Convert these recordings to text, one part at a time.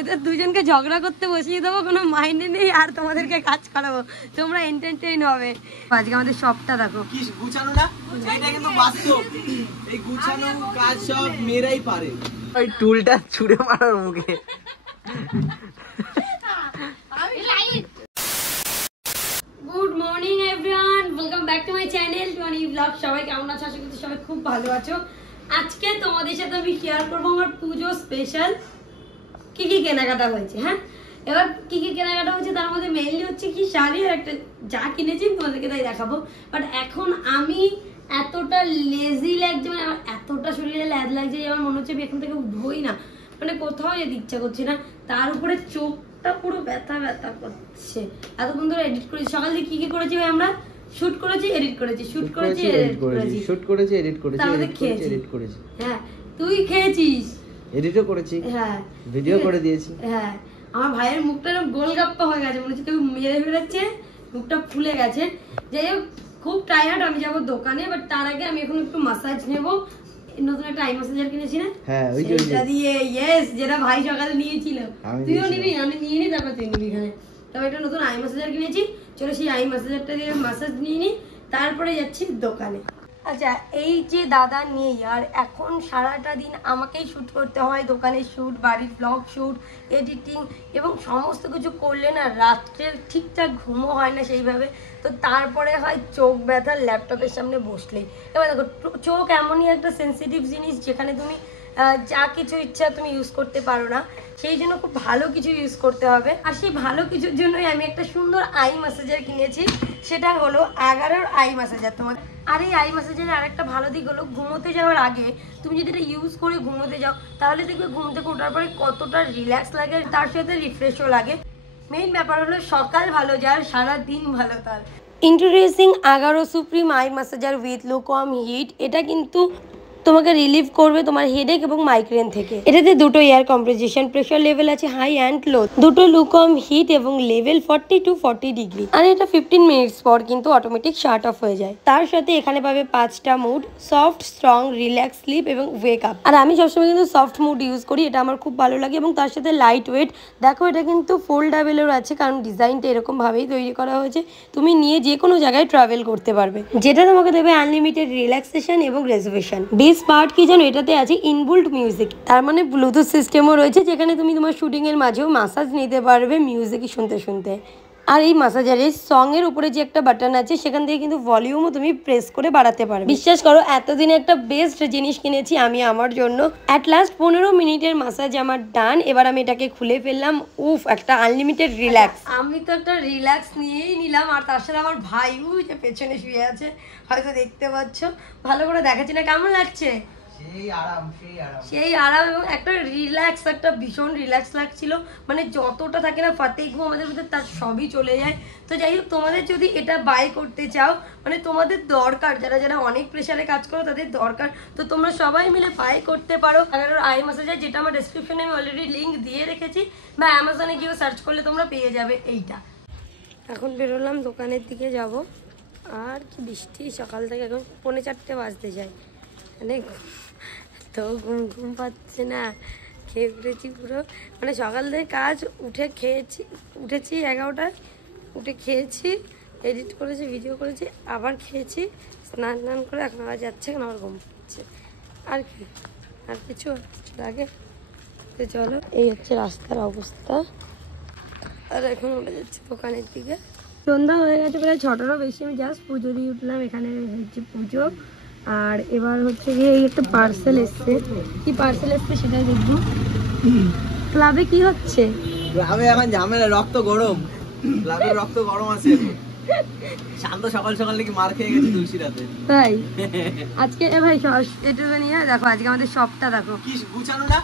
এদের দুজনকে ঝগড়া করতে বসিয়ে দেবো, কোনো মাইন্ডে নেই, আর তোমাদেরকে কাজ করাবো, তোমরা এন্টারটেইন হবে। আজকে আমাদের সবটা দেখো কি গুছানো না, এটা কিন্তু বাস্তব। এই গুছানো কাজ সব মেয়েরাই পারে। ওই টুলটা ছুঁড়ে মারার মুখে। Good morning everyone, welcome back to my channel Tony blog. সবাই কেমন আছো? আশা করছি সবাই খুব ভালো আছো। আজকে তোমাদের সাথে আমি শেয়ার করবো আমার পুজো স্পেশাল কি কি কেনাকাটা হয়েছে। হ্যাঁ, এবার কি কি কেনাকাটা হয়েছে তার মধ্যে মেইনলি হচ্ছে কি শাড়ি আর একটা যা কিনেছি তোমাদেরকে তাই দেখাবো। বাট এখন আমি এতটা লেজি লাগছে, মানে আমার এতটা শরীরে ল্যাদ লাগছে যে আমার মনে হচ্ছে আমি এখন থেকে উঠবোই না, মানে কোথাও যেতে ইচ্ছা করছে না। তার উপরে চোখটা পুরো ব্যথা ব্যথা করছে। এতক্ষণ ধরে এডিট করেছি, সকাল থেকে কি কি করেছি ভাই? আমরা শুট করেছি, এডিট করেছি, শুট করেছি, এডিট করেছি, শুট করেছি, এডিট করেছি, এডিট করেছি। হ্যাঁ, তুই খেয়েছিস, এডিটও করেছি, হ্যাঁ, ভিডিও করে দিয়েছি। হ্যাঁ, আমার ভাইয়ের মুখটা এরকম গোলগাপ্পা হয়ে গেছে, মনে হচ্ছে কেউ মেরে ফেলেছে, মুখটা ফুলে গেছে। যাই হোক, খুব টায়ার্ড, আমি যাবো দোকানে। বাট তার আগে আমি এখন একটু মাসাজ নেবো। নতুন একটা আই মাসাজার কিনেছি না, হ্যাঁ, ওই যেটা দিয়ে, ইয়েস, যেটা ভাই সকালে নিয়েছিল। তুইও নিবি? আমি নিয়ে নি, তারপর তুই নিবি এখানে। তবে একটা নতুন আই মাসাজার কিনেছি, চলো সেই আই মাসাজারটা দিয়ে মাসাজ নিয়ে নি, তারপরে যাচ্ছি দোকানে। আচ্ছা, এই যে দাদা নেই আর এখন সারাটা দিন আমাকেই শ্যুট করতে হয়, দোকানের শ্যুট, বাড়ির ব্লগ শ্যুট, এডিটিং এবং সমস্ত কিছু করলে না রাত্রে ঠিকঠাক ঘুমও হয় না সেইভাবে। তো তারপরে হয় চোখ ব্যথা ল্যাপটপের সামনে বসলেই। এবার দেখো, চোখ এমনই একটা সেন্সিটিভ জিনিস যেখানে তুমি যা কিছু ইচ্ছা তুমি ইউজ করতে পারো না, সেই জন্য খুব ভালো কিছু ইউজ করতে হবে। আর সেই ভালো কিছুর জন্যই আমি একটা সুন্দর আই ম্যাসাজার কিনেছি, সেটা হলো আগারোর আই ম্যাসাজার। তোমার আর এই আই ম্যাসাজের আরেকটা ভালো দিক হলো, ঘুমোতে যাওয়ার আগে তুমি যদি এটা ইউজ করে ঘুমোতে যাও তাহলে দেখবে ঘুম থেকে ওঠার পরে কতটা রিল্যাক্স লাগে, তার সাথে রিফ্রেশও লাগে। মেইন ব্যাপার হলো সকাল ভালো যার, সারা দিন ভালো তার। Introducing Agaro supreme eye massager with lukewarm heat. এটা কিন্তু তোমাকে রিলিভ করবে তোমার হেডেক এবং মাইগ্রেন থেকে। এটাতে দুটো এয়ার কম্পোজিশন, প্রেশার লেভেল আছে হাই অ্যান্ড লো, দুটো লুকওয়ার্ম হিট এবং লেভেল 40 to 40 ডিগ্রি। আর এটা 15 মিনিটস পর কিন্তু অটোমেটিক শাট অফ হয়ে যায়। তার সাথে এখানে পাবে 5টা mood: soft, strong, relax, sleep এবং ওয়েক আপ। আর আমি সবসময় কিন্তু সফট মুড ইউজ করি, এটা আমার খুব ভালো লাগে। এবং তার সাথে লাইট ওয়েট, দেখো এটা কিন্তু ফোল্ডাবেলের আছে, কারণ ডিজাইনটা এরকম ভাবেই তৈরি করা হয়েছে, তুমি নিয়ে যে কোনো জায়গায় ট্রাভেল করতে পারবে। যেটা তোমাকে দেবে আনলিমিটেড রিল্যাক্সেশন এবং রেজার্ভেশন। পার্ট কি জানো, এটাতে আছে ইনবিল্ট মিউজিক, তার মানে ব্লুটুথ সিস্টেমও রয়েছে, যেখানে তুমি তোমার শুটিং এর মাঝেও মাসাজ নিতে পারবে মিউজিক শুনতে শুনতে। আর এই মাসাজারের সং এর উপরে যে একটা বাটন আছে, সেখান থেকে কিন্তু ভলিউমও তুমি প্রেস করে বাড়াতে পারবে। বিশ্বাস করো, এতদিনে একটা বেস্ট জিনিস কিনেছি আমি আমার জন্য। অ্যাট লাস্ট 15 মিনিটের মাসাজ আমার ডান। এবার আমি এটাকে খুলে ফেললাম। উফ, একটা আনলিমিটেড রিল্যাক্স। আমি তো একটা রিল্যাক্স নিয়েই নিলাম, আর তার সাথে আমার ভাই যে পেছনে শুয়ে আছে, হয়তো দেখতে পাচ্ছ, ভালো করে দেখাচ্ছি না, কেমন লাগছে? সেই আরাম এবং একটা রিল্যাক্স, একটা ভীষণ রিল্যাক্স লাগছিল। মানে যতটা থাকে না ফাতেই ঘুম আমাদের মধ্যে, তার সবই চলে যায়। তো যাই হোক, তোমাদের যদি এটা বাই করতে চাও, মানে তোমাদের দরকার, যারা যারা অনেক প্রেশারে কাজ করো তাদের দরকার, তো তোমরা সবাই মিলে বাই করতে পারো আগারোর আই ম্যাসাজার, যেটা আমার ডেসক্রিপশনে আমি অলরেডি লিঙ্ক দিয়ে রেখেছি, বা অ্যামাজনে গিয়েও সার্চ করলে তোমরা পেয়ে যাবে এইটা। এখন বেরোলাম, দোকানের দিকে যাব। আর কি বৃষ্টি সকাল থেকে, এখন 4:45 বাজতে যায়, মানে তো ঘুম ঘুম পাচ্ছে না। খেয়ে উঠেছি পুরো, মানে সকাল থেকে কাজ, উঠে খেয়েছি, উঠেছি 11টায়, উঠে খেয়েছি, এডিট করেছি, ভিডিও করেছি, আবার খেয়েছি, স্নান টান করে এখন আবার যাচ্ছে, এখন আবার ঘুম পাচ্ছে। আর কি, আর কিছু লাগে? তো চলো, এই হচ্ছে রাস্তার অবস্থা। আর এখন উঠে যাচ্ছে দোকানের দিকে। সন্ধ্যা হয়ে গেছে, প্রায় 6টারও বেশি। আমি জাস্ট পুজো দিয়ে উঠলাম, এখানে হচ্ছে পুজো। আর এবার হচ্ছে গিয়ে এই একটা পার্সেল এসছে, কি পার্সেল এসছে সেটা দেখবো। ক্লাবে কি হচ্ছে? ক্লাবে এখন ঝামেলা, রক্ত গরম, ক্লাবের রক্ত গরম আছে। শান্ত সকাল সকাল নাকি মার খেয়ে গেছে তুলসী রাতে, তাই আজকে ভাই এটা নিয়ে দেখো, আজকে আমাদের সবটা দেখো কি গুছানো না,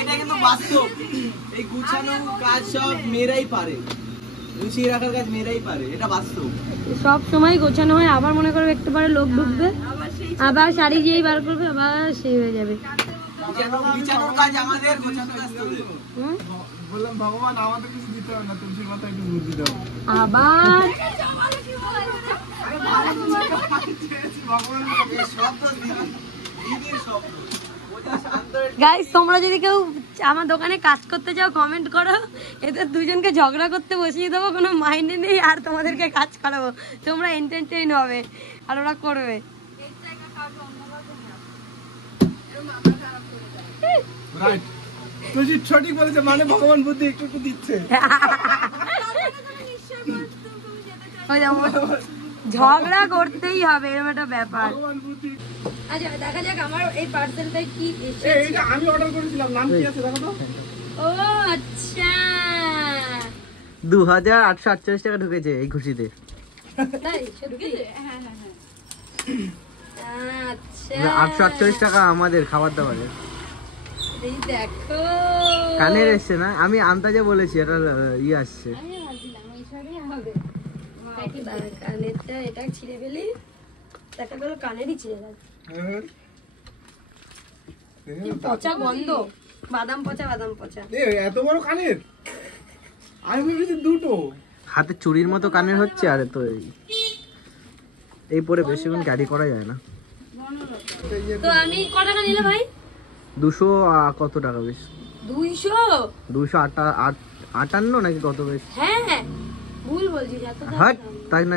এটা কিন্তু বাস্তব। এই গুছানো কাজ সব মেয়েরাই পারে, গুছিয়ে রাখার কাজ মেয়েরাই পারে, এটা বাস্তব। সব সময় গোছানো হয়, আবার মনে করবে একটু পরে লোক ঢুকবে, আবার শাড়ি যেই বার করবে আবার সেই হয়ে যাবে। গুছানোর কাজ আমাদের, গোছানোর কাজ তোদের। বললাম ভগবান আমাদের কিছু দিতে হবে না, তুলসীর মাথায় একটু বুদ্ধি দাও। আবার গাইস, তোমরা যদি কেউ আমার দোকানে কাজ করতে যাও কমেন্ট করো, এদের দুজনকে ঝগড়া করতে বসিয়ে দেবো, কোনো মাইন্ডে নেই, আর তোমাদেরকে কাজ করাবো, তোমরা এন্টারটেইন হবে আর ওরা করবে। রাইট, তুই সঠিক বলেছে, মানে ভগবান বুদ্ধি একটু একটু দিচ্ছে। ঝগড়া করতেই হবে, এরকম একটা ব্যাপার। ভগবান বুদ্ধি। আচ্ছা দেখা যাক আমার এই পার্সেলটা কি এসেছে। এইটা আমি অর্ডার করেছিলাম, নাম কি আছে দেখো তো। ও আচ্ছা, 2848 টাকা ঢুকেছে এই খুশিতে। তাই সত্যি? আচ্ছা 848 টাকা আমাদের খাবার দাবারের। এই দেখো কানের এসছে না, আমি আন্দাজে বলেছি এটা আসছে। কানেরটা এটা ছিঁড়ে ফেলি, দেখা গেল কানেরই ছিঁড়ে গেল। কি পচা গন্ধ, বাদাম পচা বাদাম পচা। এত বড় কানের, আমি ভেবেছি দুটো। হাতে চুরির মতো কানের হচ্ছে, আর তো এই পরে বেশিক্ষণ ক্যারি করা যায় না। তো আমি ক টাকা নিলে ভাই? 200 কত টাকা বেশ? 258 নাকি কত বেশ? হ্যাঁ হ্যাঁ ভুল বলছিস, এত দাম। হাট তাই না,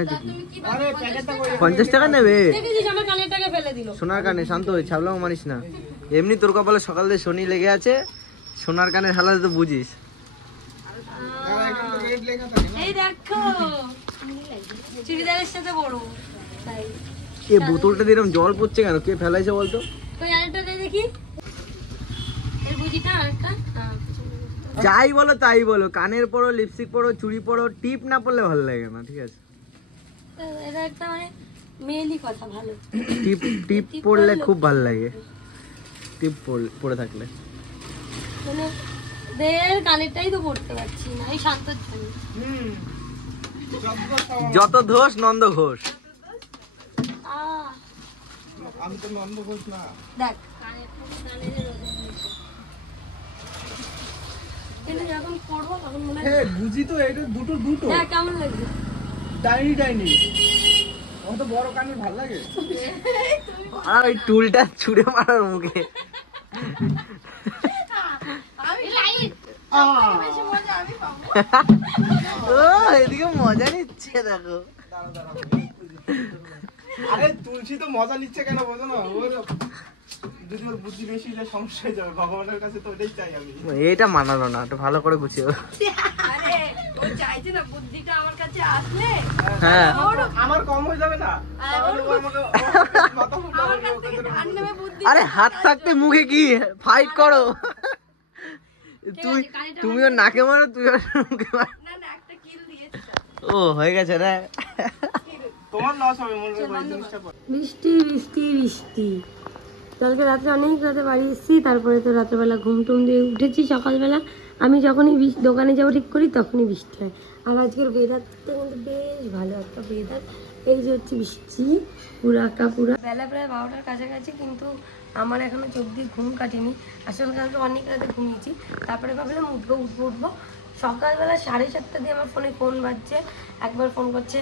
আরে প্যাকেটটা কই? 50 টাকা নেবে। দেখেছিস আমার কানের টাকা ফেলে দিল। সোনার কানে, শান্ত হয়ে ছাবলাও মানিস না। এমনি তোর কপালে সকাল থেকে শনি লেগে আছে, সোনার কানের হালাতে তো বুঝিস। রেড লেখা থাকে না। এই দেখো চুড়িদারের সাথে বড়, তাই এ বোতলটা দিয়ে এরকম জল পড়ছে কেন, কে ফেলাইছে বলতো? তুই আরেকটা দে দেখি, এর বুঝিটা আরেকটা। যাই বলো তাই বলো, কানের পরো, লিপস্টিক পরো, চুড়ি পরো, টিপ না পরলে ভালো লাগে না, ঠিক আছে? এটা একটা মানে মেয়েলি কথা, ভালো। টিপ টিপ পরলে খুব ভালো লাগে, টিপ পরে থাকলে। মানে দের কানেরটাই তো পড়তে পারছি না, এই শান্তর জন্য। যত দোষ নন্দ ঘোষ। আমি তো নন্দ ঘোষ না। দেখ কানের এটা যখন পড়বো তখন মনে হয় হ্যাঁ বুঝি তো, এটা দুটো দুটো। হ্যাঁ কেমন লাগছে? ডাইনি ডাইনি, অত বড় কানের ভালো লাগে। আর ওই টুলটা ছুঁড়ে মারার মুখে। ও এদিকে মজা নিচ্ছে দেখো। আরে তুলসী তো মজা নিচ্ছে কেন বোঝো না, ওর যদি ওর বুদ্ধি বেশি যে সমস্যা হয়ে যাবে, ভগবানের কাছে তো ওটাই চাই আমি। এটা মানালো না, একটু ভালো করে গুছিয়ে। আরে ও চাইছে না বুদ্ধিটা আমার কাছে আসলে। হ্যাঁ আমার কম হয়ে যাবে না, তাহলে ও আমাকে মাথা ফুটাবে। বুদ্ধি আরে হাত থাকতে মুখে কি ফাইট করো? তুমি ওর নাকে মারো, তুই ওর মুখে মার। না না একটা কিল দিয়েছে। ও হয়ে গেছে না? তোমার লস হবে মনে হয় এই জিনিসটা। বৃষ্টি বৃষ্টি বৃষ্টি, কালকে রাত্রে অনেক রাতে বাড়ি এসেছি, তারপরে তো রাত্রেবেলা ঘুম টুম দিয়ে উঠেছি। সকালবেলা আমি যখনই দোকানে যাবো ঠিক করি তখনই বৃষ্টি হয়। আর আজকের ওয়েদারটা কিন্তু বেশ ভালো একটা ওয়েদার। এই যে হচ্ছে বৃষ্টি পুরা বেলা প্রায় 12টার কাছাকাছি, কিন্তু আমার এখনো চোখ দিয়ে ঘুম কাটেনি। আসলে কালকে অনেক রাতে ঘুমিয়েছি, তারপরে ভাবলাম উঠবো। সকালবেলা 7:30 দিয়ে আমার ফোনে ফোন বাজছে, একবার ফোন করছে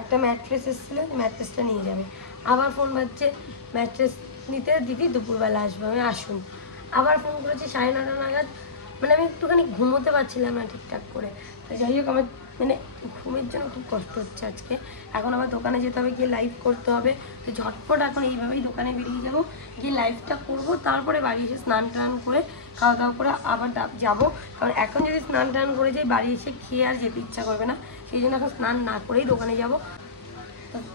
একটা ম্যাট্রেস এসেছিলো, ম্যাট্রেসটা নিয়ে যাবে। আবার ফোন বাজছে ম্যাট্রেস নিতে দিদি দুপুরবেলা আসবে, আমি আসুন। আবার ফোন করেছি 9:30 নাগাদ, মানে আমি একটুখানি ঘুমোতে পারছিলাম না ঠিকঠাক করে। তো যাই হোক আমার মানে ঘুমের জন্য খুব কষ্ট হচ্ছে আজকে। এখন আবার দোকানে যেতে হবে, গিয়ে লাইভ করতে হবে। তো ঝটপট এখন এইভাবেই দোকানে বেরিয়ে যাবো, গিয়ে লাইভটা করবো, তারপরে বাড়ি এসে স্নান টান করে খাওয়া দাওয়া করে আবার যাবো। কারণ এখন যদি স্নান টান করে যাই বাড়ি এসে খেয়ে আর যেতে ইচ্ছা করবে না, সেই জন্য এখন স্নান না করেই দোকানে যাবো।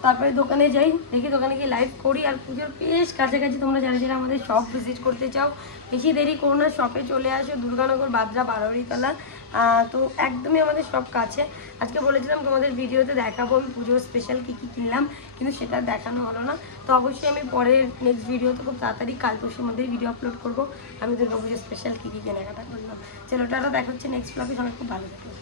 তারপরে দোকানে যাই, দেখি দোকানে গিয়ে লাইভ করি। আর পুজোর বেশ কাছাকাছি, তোমরা যারা যারা আমাদের শপ ভিজিট করতে চাও বেশি দেরি করো না, শপে চলে আসো, দুর্গানগর বাদরা বারোয়ারিতলা। তো একদমই আমাদের সব কাছে। আজকে বলেছিলাম তোমাদের ভিডিওতে দেখাবো আমি পুজোর স্পেশাল কী কী কিনলাম, কিন্তু সেটা দেখানো হলো না। তো অবশ্যই আমি পরের নেক্সট ভিডিওতে খুব তাড়াতাড়ি কাল পরশুর মধ্যেই ভিডিও আপলোড করবো আমি দুর্গা পুজোর স্পেশাল কী কী কেনাকাটা করলাম। চলো টাটা, দেখা হচ্ছে নেক্সট ব্লগে। সবাই খুব ভালো থাকবে।